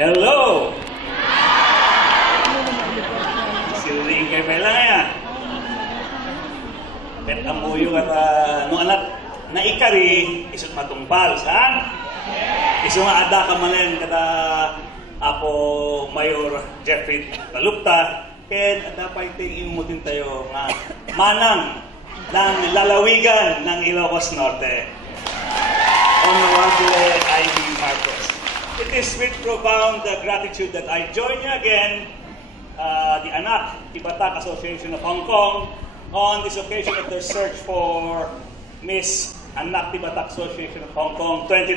Hello! Siling kayo pa lang yan. Ket amuyo at no anak na ikari isut matumpal. Saan? Isu nga ada ka manen kata Apo Mayor Jeffrey Talupta. Ken ada pa iting imutin tayo nga manang ng lalawigan ng Ilocos Norte. Honorable Ivy Marcos. It is with profound gratitude that I join you again, the Anak Tibatak Association of Hong Kong, on this occasion of their search for Miss Anak Tibatak Association of Hong Kong 2012.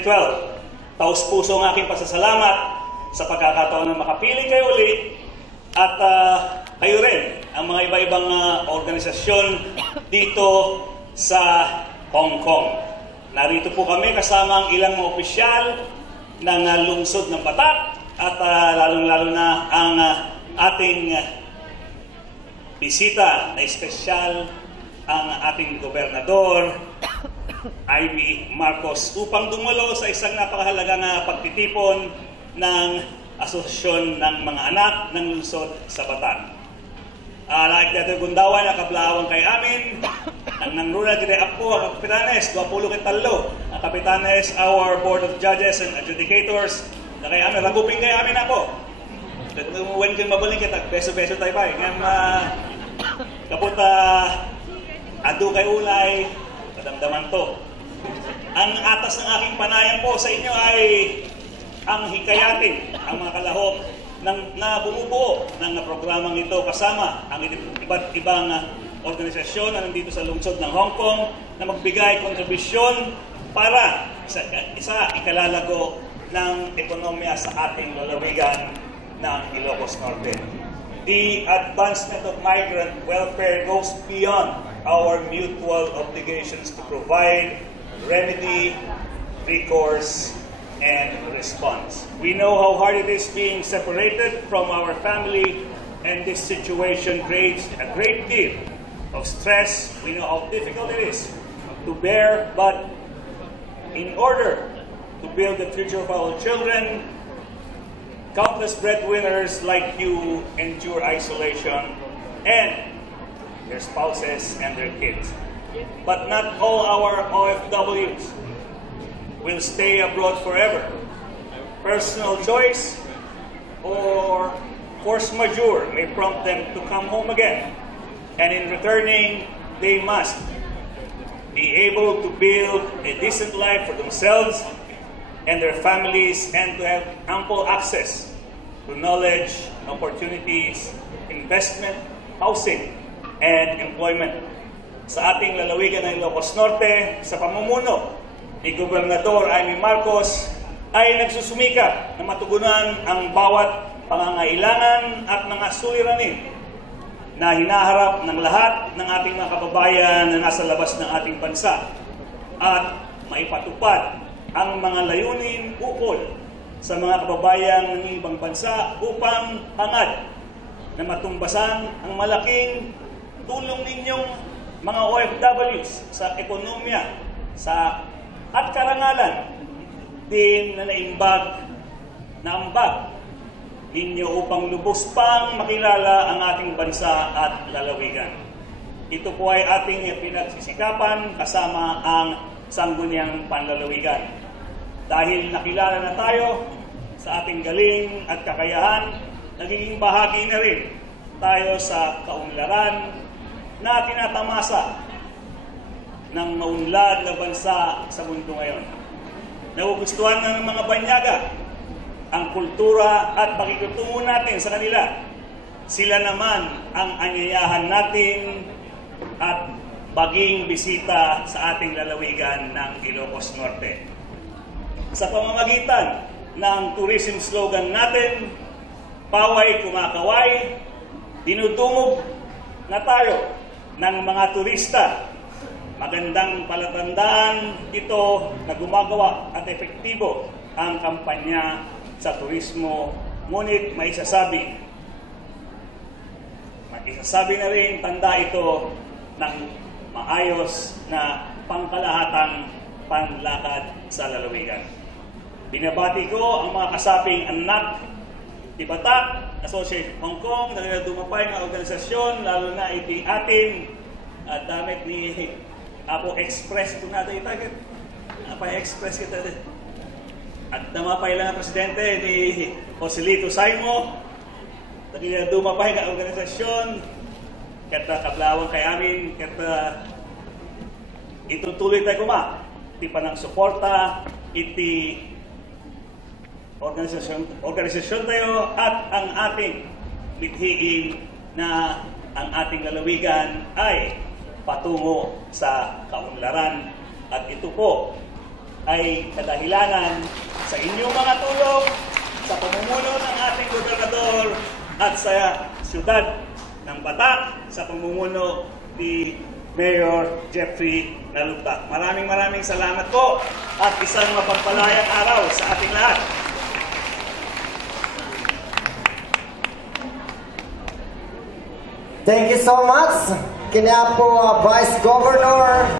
Taos puso ng aking pasasalamat sa pagkakataon na makapiling kayo uli at kayo rin, ang mga iba-ibang organisasyon dito sa Hong Kong. Narito po kami kasama ang ilang mga opisyal ng lungsod ng Batak at lalong-lalo na ang ating bisita na espesyal, ang ating gobernador Ivy Marcos, upang dumalo sa isang napakahalaga na pagtitipon ng asosasyon ng mga anak ng lungsod sa Batak. Like dati gundawan na kablawang kay amin, ang nangruna kita apo, ang kapitanes, 20 kitalo, ang kapitanes, our board of judges and adjudicators, na kay amin, ragupin kay amin ako. When kang mabuling kita, beso-beso tayo pa. Ngayon, kapot, adu kay ulay, madamdaman to. Ang atas ng aking panayam po sa inyo ay ang hikayatin, ang mga kalahok na bumubuo ng programang ito kasama ang iba't ibang organisasyon na nandito sa lungsod ng Hong Kong na magbigay kontribusyon para isa ikalalago ng ekonomiya sa ating lalawigan ng Ilocos Norte. The advancement of migrant welfare goes beyond our mutual obligations to provide remedy, recourse, and response. We know how hard it is being separated from our family, and this situation creates a great deal of stress. We know how difficult it is to bear, but in order to build the future of our children, countless breadwinners like you endure isolation and their spouses and their kids. But not all our OFWs will stay abroad forever. Personal choice or force majeure may prompt them to come home again. And in returning, they must be able to build a decent life for themselves and their families, and to have ample access to knowledge, opportunities, investment, housing, and employment. Sa ating lalawigan ng Ilocos Norte, sa pamumuno ni Gobernador Amy Marcos, ay nagsusumika na matugunan ang bawat pangangailangan at mga suliranin na hinaharap ng lahat ng ating mga kababayan na nasa labas ng ating bansa, at maipatupad ang mga layunin ukol sa mga kababayan ng ibang bansa upang hangad na matumbasan ang malaking tulong ninyong mga OFWs sa ekonomiya, at karangalan din na naimbag na ambag ninyo upang lubos pang makilala ang ating bansa at lalawigan. Ito po ay ating pinagsisikapan kasama ang sangguniang panlalawigan. Dahil nakilala na tayo sa ating galing at kakayahan, nagiging bahagi na rin tayo sa kaunlaran na tinatamasa ng maunlad na bansa sa mundo ngayon. Nagugustuhan na ng mga banyaga ang kultura at pakikitungo natin sa kanila. Sila naman ang anyayahan natin at baging bisita sa ating lalawigan ng Ilocos Norte. Sa pamamagitan ng tourism slogan natin, Paway Kumakaway, dinudungog na tayo ng mga turista. Magandang palatandaan ito na gumagawa at epektibo ang kampanya sa turismo, ngunit maisasabi na rin tanda ito ng maayos na pangkalahatang panlakad sa lalawigan. Binabati ko ang mga kasaping anak ti Batak, Association Hong Kong, na dumapay nga organisasyon, lalo na iti atin, at damit ni Apo Express ito natin itagit. Apay Express kita din. At namapay lang ang presidente ni Joselito Saimo, na dumapay nga organisasyon, kata kablawang kay amin, kata itutuloy tayo kuma, iti panang suporta, iti organisasyon tayo at ang ating mithiin na ang ating lalawigan ay patungo sa kaunlaran. At ito po ay kadahilanan sa inyong mga tulong, sa pamumuno ng ating gobernador at sa siyudad ng Batak, sa pamumuno ni Mayor Jeffrey Nalugta. Maraming salamat po at isang mapagpalayang araw sa ating lahat. Thank you so much, kina po Vice Governor